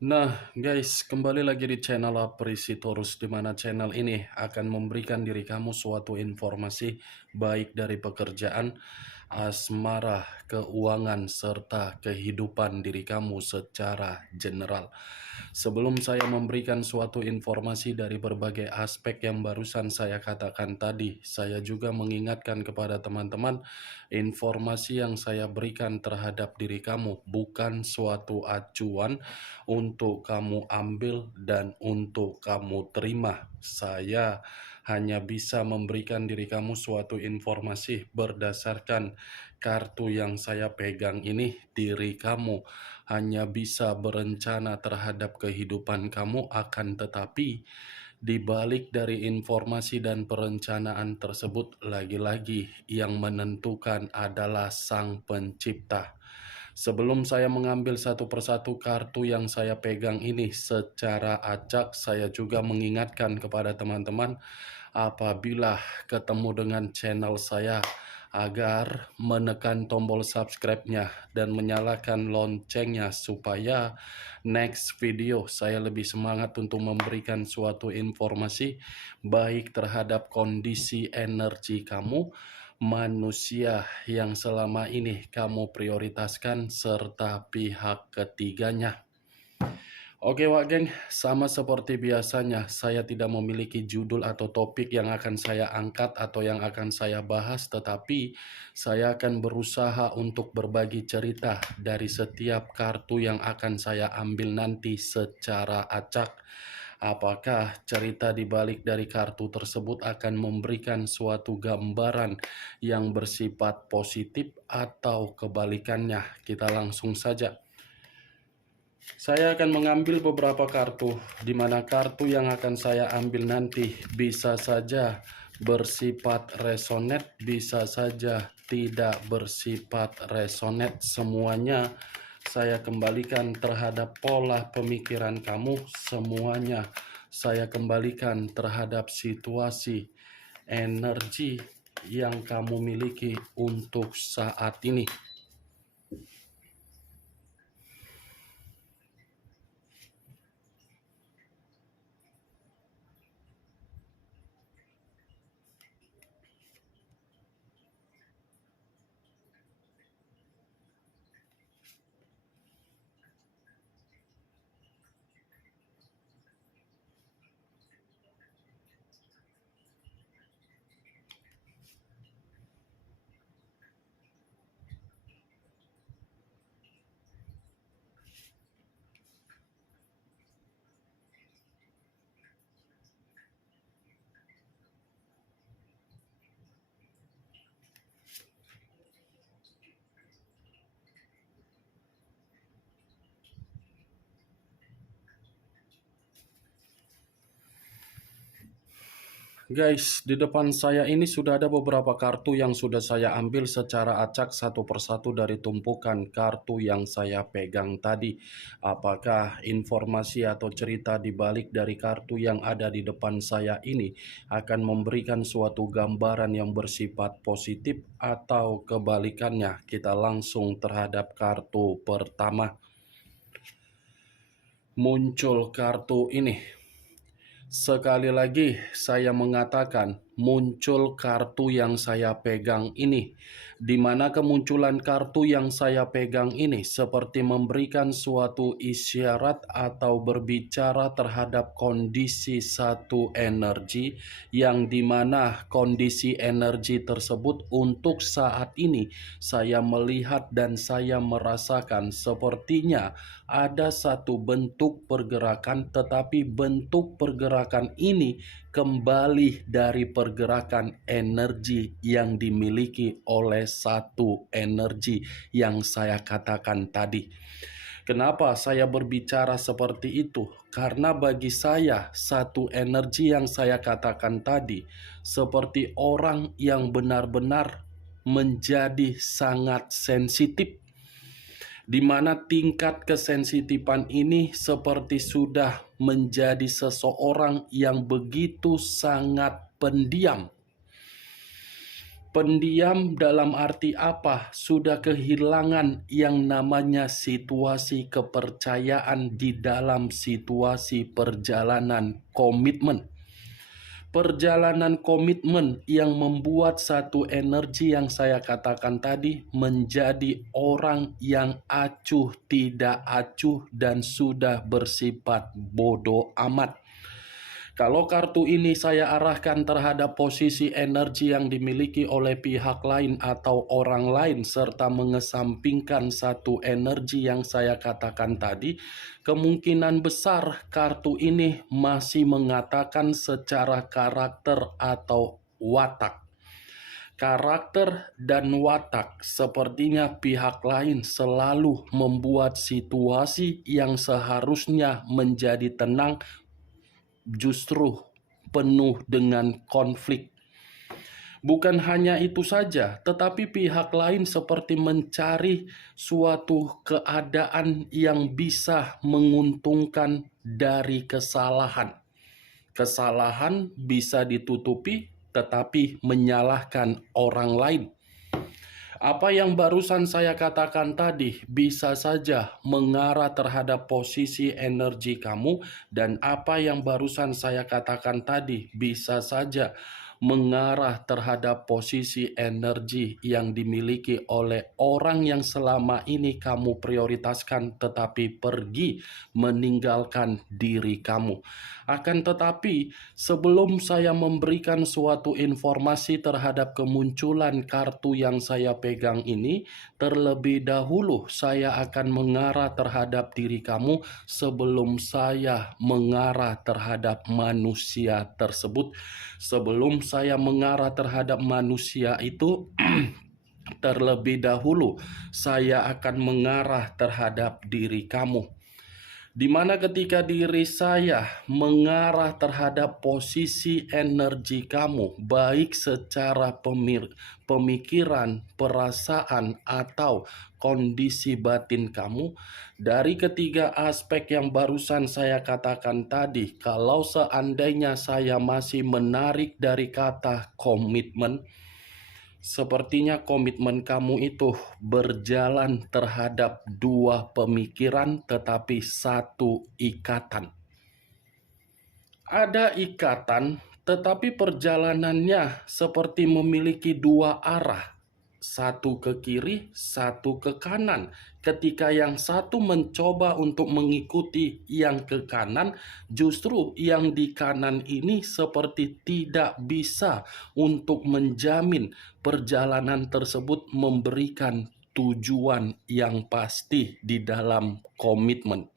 Nah, guys, kembali lagi di channel Aprisitorus, di mana channel ini akan memberikan diri kamu suatu informasi baik dari pekerjaan, asmara, keuangan, serta kehidupan diri kamu secara general. Sebelum saya memberikan suatu informasi dari berbagai aspek yang barusan saya katakan tadi, saya juga mengingatkan kepada teman-teman, informasi yang saya berikan terhadap diri kamu bukan suatu acuan untuk kamu ambil dan untuk kamu terima. Saya hanya bisa memberikan diri kamu suatu informasi berdasarkan kartu yang saya pegang ini. Diri kamu hanya bisa berencana terhadap kehidupan kamu, akan tetapi di balik dari informasi dan perencanaan tersebut, lagi-lagi yang menentukan adalah Sang Pencipta. Sebelum saya mengambil satu persatu kartu yang saya pegang ini secara acak, saya juga mengingatkan kepada teman-teman apabila ketemu dengan channel saya agar menekan tombol subscribe-nya dan menyalakan loncengnya supaya next video saya lebih semangat untuk memberikan suatu informasi baik terhadap kondisi energi kamu, manusia yang selama ini kamu prioritaskan, serta pihak ketiganya. Oke Wak Geng, sama seperti biasanya, saya tidak memiliki judul atau topik yang akan saya angkat atau yang akan saya bahas, tetapi saya akan berusaha untuk berbagi cerita dari setiap kartu yang akan saya ambil nanti secara acak. Apakah cerita di balik dari kartu tersebut akan memberikan suatu gambaran yang bersifat positif atau kebalikannya? Kita langsung saja. Saya akan mengambil beberapa kartu, di mana kartu yang akan saya ambil nanti bisa saja bersifat resonate, bisa saja tidak bersifat resonate. Semuanya saya kembalikan terhadap pola pemikiran kamu, semuanya saya kembalikan terhadap situasi energi yang kamu miliki untuk saat ini. Guys, di depan saya ini sudah ada beberapa kartu yang sudah saya ambil secara acak satu persatu dari tumpukan kartu yang saya pegang tadi. Apakah informasi atau cerita di balik dari kartu yang ada di depan saya ini akan memberikan suatu gambaran yang bersifat positif atau kebalikannya? Kita langsung terhadap kartu pertama. Muncul kartu ini. Sekali lagi saya mengatakan muncul kartu yang saya pegang ini, di mana kemunculan kartu yang saya pegang ini seperti memberikan suatu isyarat atau berbicara terhadap kondisi satu energi, yang dimana kondisi energi tersebut untuk saat ini saya melihat dan saya merasakan sepertinya ada satu bentuk pergerakan, tetapi bentuk pergerakan ini kembali dari pergerakan energi yang dimiliki oleh satu energi yang saya katakan tadi. Kenapa saya berbicara seperti itu? Karena bagi saya, satu energi yang saya katakan tadi seperti orang yang benar-benar menjadi sangat sensitif, di mana tingkat kesensitifan ini seperti sudah menjadi seseorang yang begitu sangat pendiam. Pendiam dalam arti apa? Sudah kehilangan yang namanya situasi kepercayaan di dalam situasi perjalanan komitmen. Perjalanan komitmen yang membuat satu energi yang saya katakan tadi menjadi orang yang acuh tidak acuh dan sudah bersifat bodoh amat. Kalau kartu ini saya arahkan terhadap posisi energi yang dimiliki oleh pihak lain atau orang lain serta mengesampingkan satu energi yang saya katakan tadi, kemungkinan besar kartu ini masih mengatakan secara karakter atau watak. Karakter dan watak sepertinya pihak lain selalu membuat situasi yang seharusnya menjadi tenang justru penuh dengan konflik. Bukan hanya itu saja, tetapi pihak lain seperti mencari suatu keadaan yang bisa menguntungkan dari kesalahan. Kesalahan bisa ditutupi, tetapi menyalahkan orang lain. Apa yang barusan saya katakan tadi bisa saja mengarah terhadap posisi energi kamu, dan apa yang barusan saya katakan tadi bisa saja mengarah terhadap posisi energi yang dimiliki oleh orang yang selama ini kamu prioritaskan tetapi pergi meninggalkan diri kamu. Akan tetapi, sebelum saya memberikan suatu informasi terhadap kemunculan kartu yang saya pegang ini, terlebih dahulu saya akan mengarah terhadap diri kamu sebelum saya mengarah terhadap manusia tersebut. Sebelum saya mengarah terhadap manusia itu, terlebih dahulu saya akan mengarah terhadap diri kamu. Di mana ketika diri saya mengarah terhadap posisi energi kamu, baik secara pemikiran, perasaan, atau kondisi batin kamu, dari ketiga aspek yang barusan saya katakan tadi, kalau seandainya saya masih menarik dari kata komitmen, sepertinya komitmen kamu itu berjalan terhadap dua pemikiran tetapi satu ikatan. Ada ikatan tetapi perjalanannya seperti memiliki dua arah. Satu ke kiri, satu ke kanan. Ketika yang satu mencoba untuk mengikuti yang ke kanan, justru yang di kanan ini seperti tidak bisa untuk menjamin perjalanan tersebut memberikan tujuan yang pasti di dalam komitmen.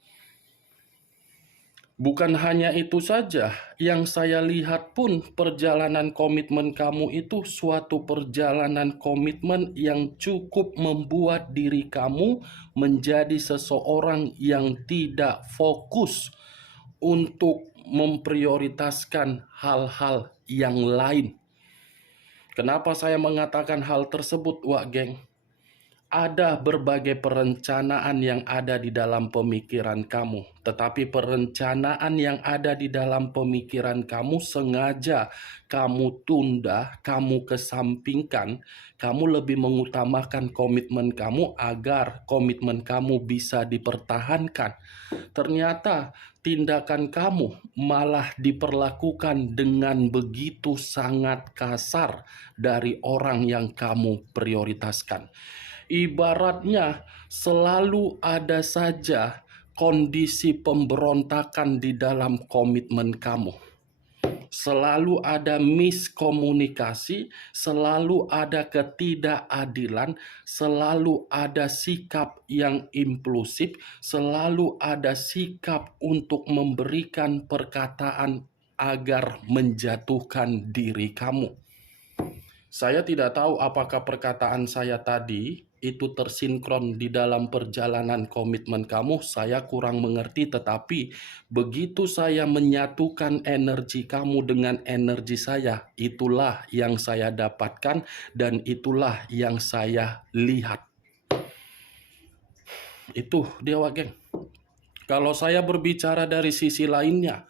Bukan hanya itu saja, yang saya lihat pun perjalanan komitmen kamu itu suatu perjalanan komitmen yang cukup membuat diri kamu menjadi seseorang yang tidak fokus untuk memprioritaskan hal-hal yang lain. Kenapa saya mengatakan hal tersebut, Wak Geng? Ada berbagai perencanaan yang ada di dalam pemikiran kamu, tetapi perencanaan yang ada di dalam pemikiran kamu sengaja kamu tunda, kamu kesampingkan, kamu lebih mengutamakan komitmen kamu agar komitmen kamu bisa dipertahankan. Ternyata tindakan kamu malah diperlakukan dengan begitu sangat kasar dari orang yang kamu prioritaskan. Ibaratnya selalu ada saja kondisi pemberontakan di dalam komitmen kamu. Selalu ada miskomunikasi, selalu ada ketidakadilan, selalu ada sikap yang impulsif, selalu ada sikap untuk memberikan perkataan agar menjatuhkan diri kamu. Saya tidak tahu apakah perkataan saya tadi itu tersinkron di dalam perjalanan komitmen kamu. Saya kurang mengerti, tetapi begitu saya menyatukan energi kamu dengan energi saya, itulah yang saya dapatkan dan itulah yang saya lihat. Itu dia, Wak Geng. Kalau saya berbicara dari sisi lainnya,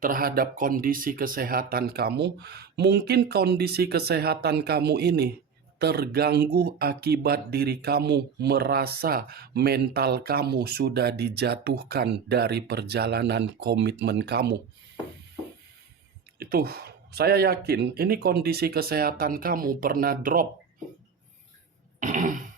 terhadap kondisi kesehatan kamu, mungkin kondisi kesehatan kamu ini terganggu akibat diri kamu merasa mental kamu sudah dijatuhkan dari perjalanan komitmen kamu. Itu saya yakin ini kondisi kesehatan kamu pernah drop.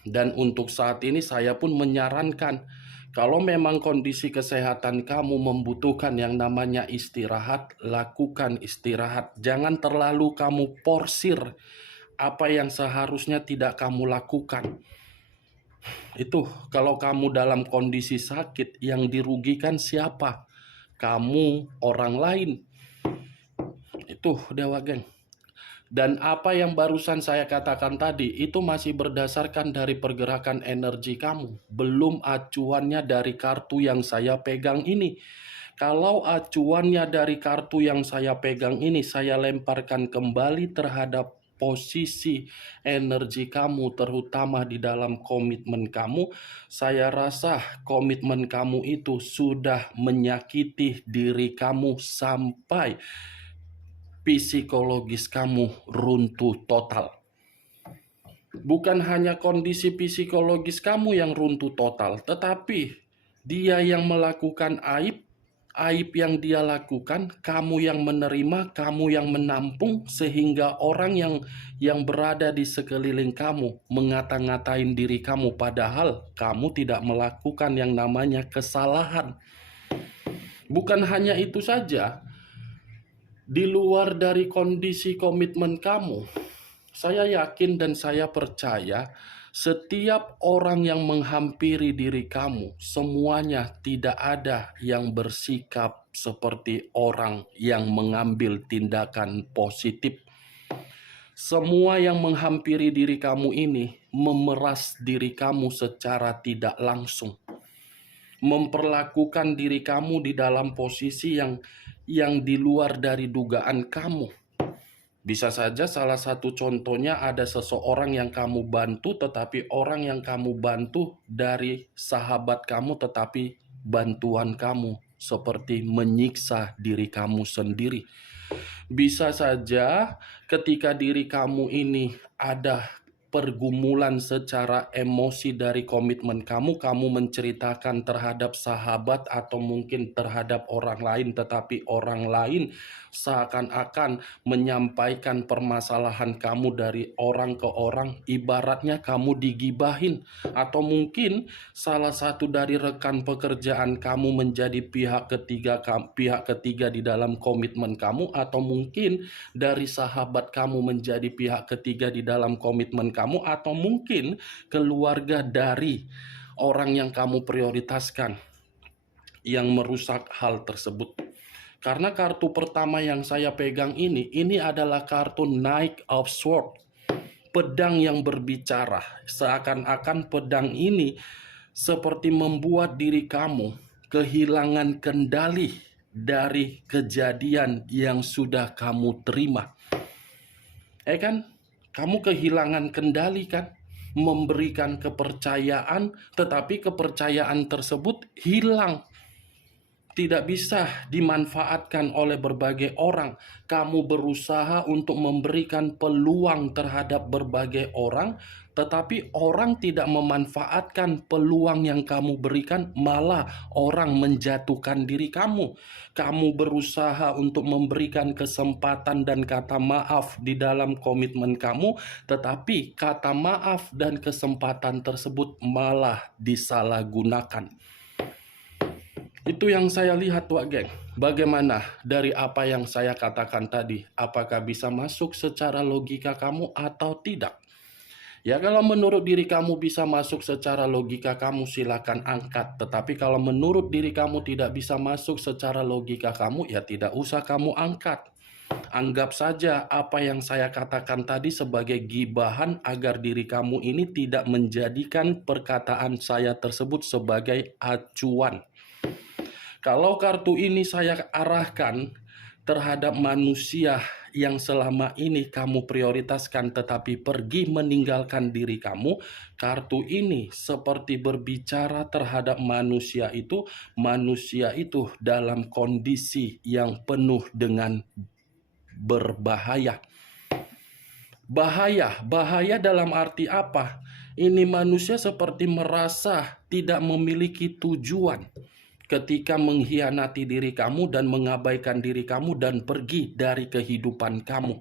Dan untuk saat ini saya pun menyarankan, kalau memang kondisi kesehatan kamu membutuhkan yang namanya istirahat, lakukan istirahat. Jangan terlalu kamu porsir apa yang seharusnya tidak kamu lakukan. Itu kalau kamu dalam kondisi sakit, yang dirugikan siapa? Kamu, orang lain. Itu Dewa Geng. Dan apa yang barusan saya katakan tadi, itu masih berdasarkan dari pergerakan energi kamu. Belum acuannya dari kartu yang saya pegang ini. Kalau acuannya dari kartu yang saya pegang ini, saya lemparkan kembali terhadap posisi energi kamu, terutama di dalam komitmen kamu, saya rasa komitmen kamu itu sudah menyakiti diri kamu sampai psikologis kamu runtuh total. Bukan hanya kondisi psikologis kamu yang runtuh total, tetapi dia yang melakukan aib yang dia lakukan, kamu yang menerima, kamu yang menampung, sehingga orang yang berada di sekeliling kamu mengata-ngatain diri kamu, padahal kamu tidak melakukan yang namanya kesalahan. Bukan hanya itu saja, di luar dari kondisi komitmen kamu, saya yakin dan saya percaya setiap orang yang menghampiri diri kamu, semuanya tidak ada yang bersikap seperti orang yang mengambil tindakan positif. Semua yang menghampiri diri kamu ini memeras diri kamu secara tidak langsung, memperlakukan diri kamu di dalam posisi yang di luar dari dugaan kamu. Bisa saja salah satu contohnya ada seseorang yang kamu bantu, tetapi orang yang kamu bantu dari sahabat kamu, tetapi bantuan kamu seperti menyiksa diri kamu sendiri. Bisa saja ketika diri kamu ini ada pergumulan secara emosi dari komitmen kamu, kamu menceritakan terhadap sahabat atau mungkin terhadap orang lain, tetapi orang lain seakan-akan menyampaikan permasalahan kamu dari orang ke orang, ibaratnya kamu digibahin. Atau mungkin salah satu dari rekan pekerjaan kamu menjadi pihak ketiga di dalam komitmen kamu, atau mungkin dari sahabat kamu menjadi pihak ketiga di dalam komitmen kamu, atau mungkin keluarga dari orang yang kamu prioritaskan yang merusak hal tersebut. Karena kartu pertama yang saya pegang ini adalah kartu Knight of Swords, pedang yang berbicara. Seakan-akan pedang ini seperti membuat diri kamu kehilangan kendali dari kejadian yang sudah kamu terima. Kan? Kamu kehilangan kendali kan? Memberikan kepercayaan, tetapi kepercayaan tersebut hilang. Tidak bisa dimanfaatkan oleh berbagai orang. Kamu berusaha untuk memberikan peluang terhadap berbagai orang, tetapi orang tidak memanfaatkan peluang yang kamu berikan, malah orang menjatuhkan diri kamu. Kamu berusaha untuk memberikan kesempatan dan kata maaf di dalam komitmen kamu, tetapi kata maaf dan kesempatan tersebut malah disalahgunakan. Itu yang saya lihat, Wak Geng. Bagaimana dari apa yang saya katakan tadi? Apakah bisa masuk secara logika kamu atau tidak? Ya, kalau menurut diri kamu bisa masuk secara logika kamu, silakan angkat. Tetapi kalau menurut diri kamu tidak bisa masuk secara logika kamu, ya tidak usah kamu angkat. Anggap saja apa yang saya katakan tadi sebagai gibahan agar diri kamu ini tidak menjadikan perkataan saya tersebut sebagai acuan. Kalau kartu ini saya arahkan terhadap manusia yang selama ini kamu prioritaskan tetapi pergi meninggalkan diri kamu, kartu ini seperti berbicara terhadap manusia itu dalam kondisi yang penuh dengan berbahaya. Bahaya dalam arti apa? Ini manusia seperti merasa tidak memiliki tujuan ketika mengkhianati diri kamu dan mengabaikan diri kamu dan pergi dari kehidupan kamu.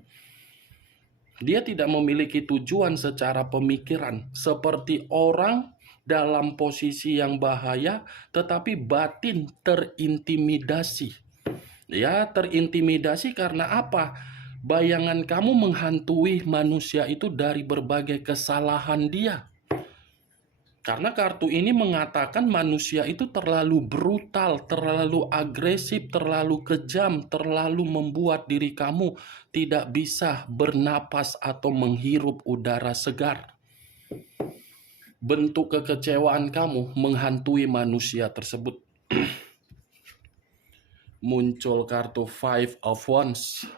Dia tidak memiliki tujuan secara pemikiran, seperti orang dalam posisi yang bahaya tetapi batin terintimidasi. Ya, terintimidasi karena apa? Bayangan kamu menghantui manusia itu dari berbagai kesalahan dia. Karena kartu ini mengatakan manusia itu terlalu brutal, terlalu agresif, terlalu kejam, terlalu membuat diri kamu tidak bisa bernapas atau menghirup udara segar. Bentuk kekecewaan kamu menghantui manusia tersebut. Muncul kartu Five of Wands.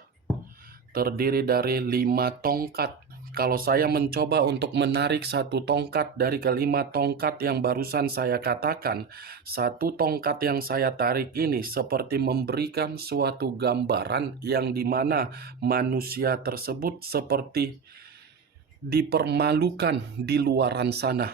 Terdiri dari 5 tongkat. Kalau saya mencoba untuk menarik satu tongkat dari kelima tongkat yang barusan saya katakan, satu tongkat yang saya tarik ini seperti memberikan suatu gambaran yang dimana manusia tersebut seperti dipermalukan di luaran sana.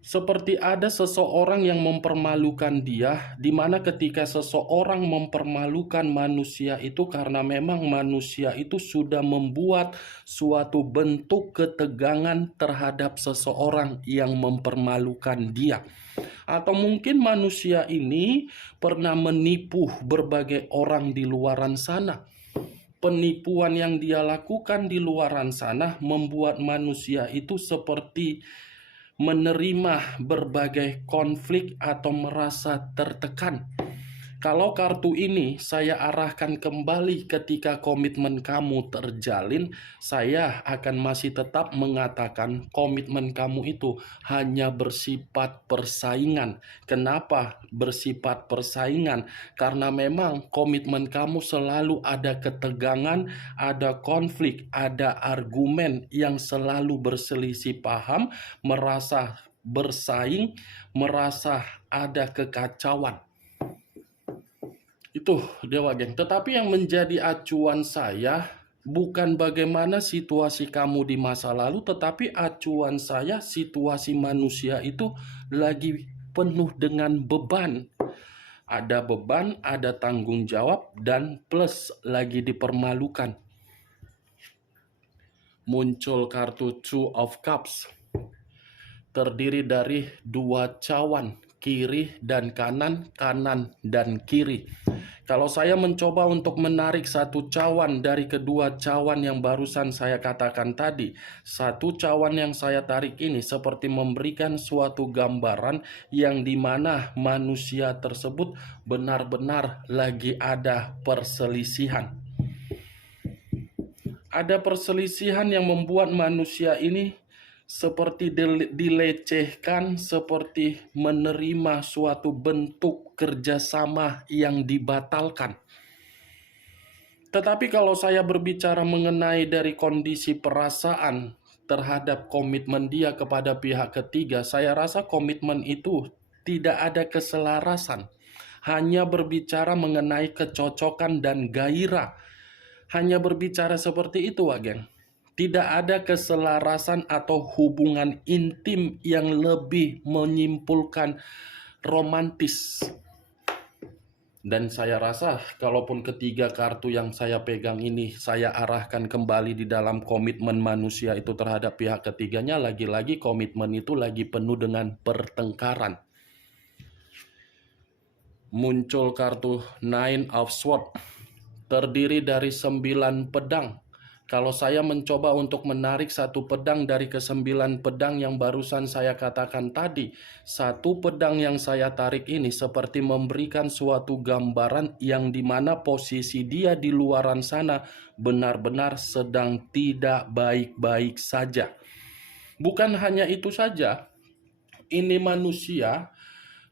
Seperti ada seseorang yang mempermalukan dia, di mana ketika seseorang mempermalukan manusia itu karena memang manusia itu sudah membuat suatu bentuk ketegangan terhadap seseorang yang mempermalukan dia. Atau mungkin manusia ini pernah menipu berbagai orang di luaran sana. Penipuan yang dia lakukan di luaran sana membuat manusia itu seperti menerima berbagai konflik atau merasa tertekan. Kalau kartu ini saya arahkan kembali ketika komitmen kamu terjalin, saya akan masih tetap mengatakan komitmen kamu itu hanya bersifat persaingan. Kenapa bersifat persaingan? Karena memang komitmen kamu selalu ada ketegangan, ada konflik, ada argumen yang selalu berselisih paham, merasa bersaing, merasa ada kekacauan. Itu Dewa Geng. Tetapi yang menjadi acuan saya bukan bagaimana situasi kamu di masa lalu, tetapi acuan saya situasi manusia itu lagi penuh dengan beban. Ada beban, ada tanggung jawab, dan plus lagi dipermalukan. Muncul kartu Two of Cups. Terdiri dari 2 cawan, kiri dan kanan, kanan dan kiri. Kalau saya mencoba untuk menarik satu cawan dari kedua cawan yang barusan saya katakan tadi, satu cawan yang saya tarik ini seperti memberikan suatu gambaran yang dimana manusia tersebut benar-benar lagi ada perselisihan. Ada perselisihan yang membuat manusia ini seperti dilecehkan, seperti menerima suatu bentuk kerjasama yang dibatalkan. Tetapi kalau saya berbicara mengenai dari kondisi perasaan terhadap komitmen dia kepada pihak ketiga, saya rasa komitmen itu tidak ada keselarasan. Hanya berbicara mengenai kecocokan dan gairah. Hanya berbicara seperti itu, Wagen. Tidak ada keselarasan atau hubungan intim yang lebih menyimpulkan romantis. Dan saya rasa kalaupun ketiga kartu yang saya pegang ini saya arahkan kembali di dalam komitmen manusia itu terhadap pihak ketiganya, lagi-lagi komitmen itu lagi penuh dengan pertengkaran. Muncul kartu Nine of Swords. Terdiri dari 9 pedang. Kalau saya mencoba untuk menarik satu pedang dari ke-9 pedang yang barusan saya katakan tadi, satu pedang yang saya tarik ini seperti memberikan suatu gambaran yang dimana posisi dia di luaran sana benar-benar sedang tidak baik-baik saja. Bukan hanya itu saja, ini manusia,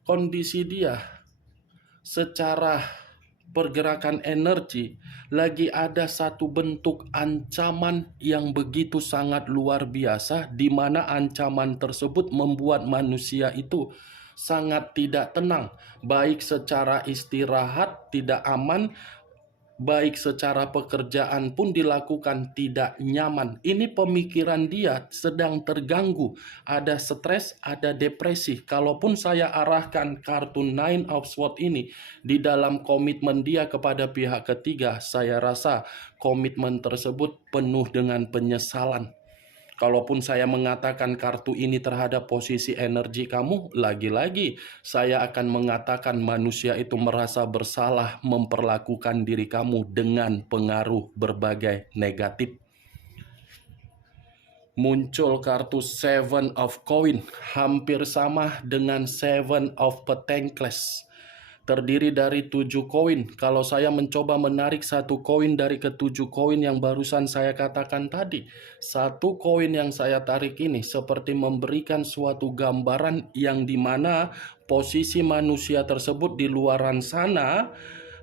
kondisi dia secara pergerakan energi, lagi ada satu bentuk ancaman yang begitu sangat luar biasa, di mana ancaman tersebut membuat manusia itu sangat tidak tenang, baik secara istirahat tidak aman, baik secara pekerjaan pun dilakukan tidak nyaman. Ini pemikiran dia sedang terganggu, ada stres, ada depresi. Kalaupun saya arahkan kartu Nine of Swords ini di dalam komitmen dia kepada pihak ketiga, saya rasa komitmen tersebut penuh dengan penyesalan. Kalaupun saya mengatakan kartu ini terhadap posisi energi kamu, lagi-lagi saya akan mengatakan manusia itu merasa bersalah memperlakukan diri kamu dengan pengaruh berbagai negatif. Muncul kartu Seven of Coin, hampir sama dengan Seven of Pentacles. Terdiri dari 7 koin. Kalau saya mencoba menarik satu koin dari ke-7 koin yang barusan saya katakan tadi, satu koin yang saya tarik ini seperti memberikan suatu gambaran yang dimana posisi manusia tersebut di luaran sana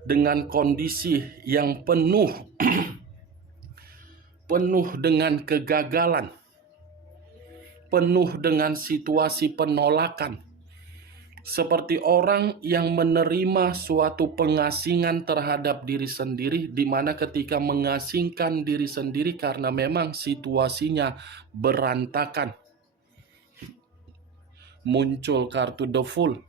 dengan kondisi yang penuh dengan kegagalan, penuh dengan situasi penolakan. Seperti orang yang menerima suatu pengasingan terhadap diri sendiri, di mana ketika mengasingkan diri sendiri karena memang situasinya berantakan. Muncul kartu The Fool.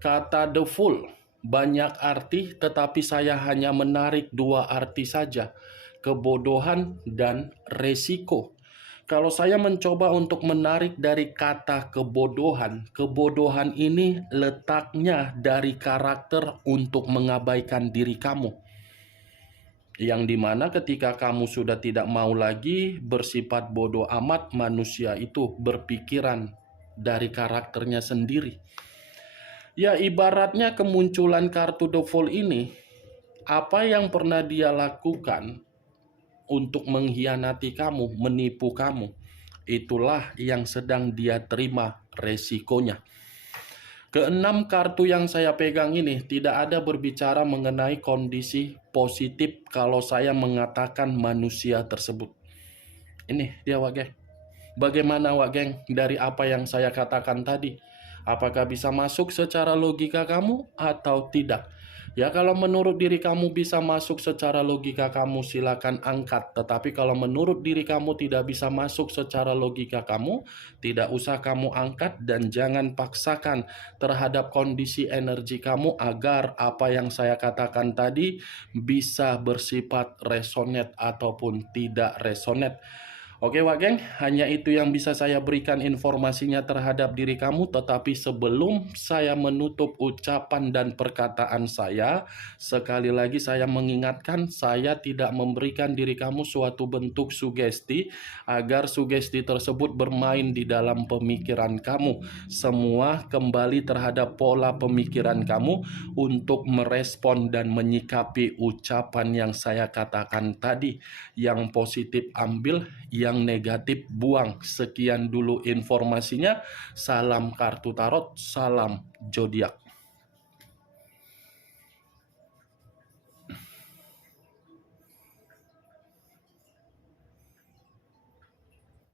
Kata The Fool banyak arti, tetapi saya hanya menarik 2 arti saja, kebodohan dan resiko. Kalau saya mencoba untuk menarik dari kata kebodohan, kebodohan ini letaknya dari karakter untuk mengabaikan diri kamu. Yang dimana ketika kamu sudah tidak mau lagi bersifat bodoh amat, manusia itu berpikiran dari karakternya sendiri. Ya, ibaratnya kemunculan kartu The Fool ini, apa yang pernah dia lakukan untuk mengkhianati kamu, menipu kamu, itulah yang sedang dia terima resikonya. Keenam kartu yang saya pegang ini tidak ada berbicara mengenai kondisi positif kalau saya mengatakan manusia tersebut. Ini dia, Wak Geng. Bagaimana, Wak Geng, dari apa yang saya katakan tadi? Apakah bisa masuk secara logika kamu atau tidak? Ya, kalau menurut diri kamu bisa masuk secara logika kamu, silakan angkat. Tetapi kalau menurut diri kamu tidak bisa masuk secara logika kamu, tidak usah kamu angkat dan jangan paksakan terhadap kondisi energi kamu agar apa yang saya katakan tadi bisa bersifat resonate ataupun tidak resonate. Oke, Wak Geng, hanya itu yang bisa saya berikan informasinya terhadap diri kamu. Tetapi sebelum saya menutup ucapan dan perkataan saya, sekali lagi saya mengingatkan, saya tidak memberikan diri kamu suatu bentuk sugesti agar sugesti tersebut bermain di dalam pemikiran kamu. Semua kembali terhadap pola pemikiran kamu untuk merespon dan menyikapi ucapan yang saya katakan tadi. Yang positif ambil, yang negatif buang. Sekian dulu informasinya. Salam kartu tarot, salam zodiak.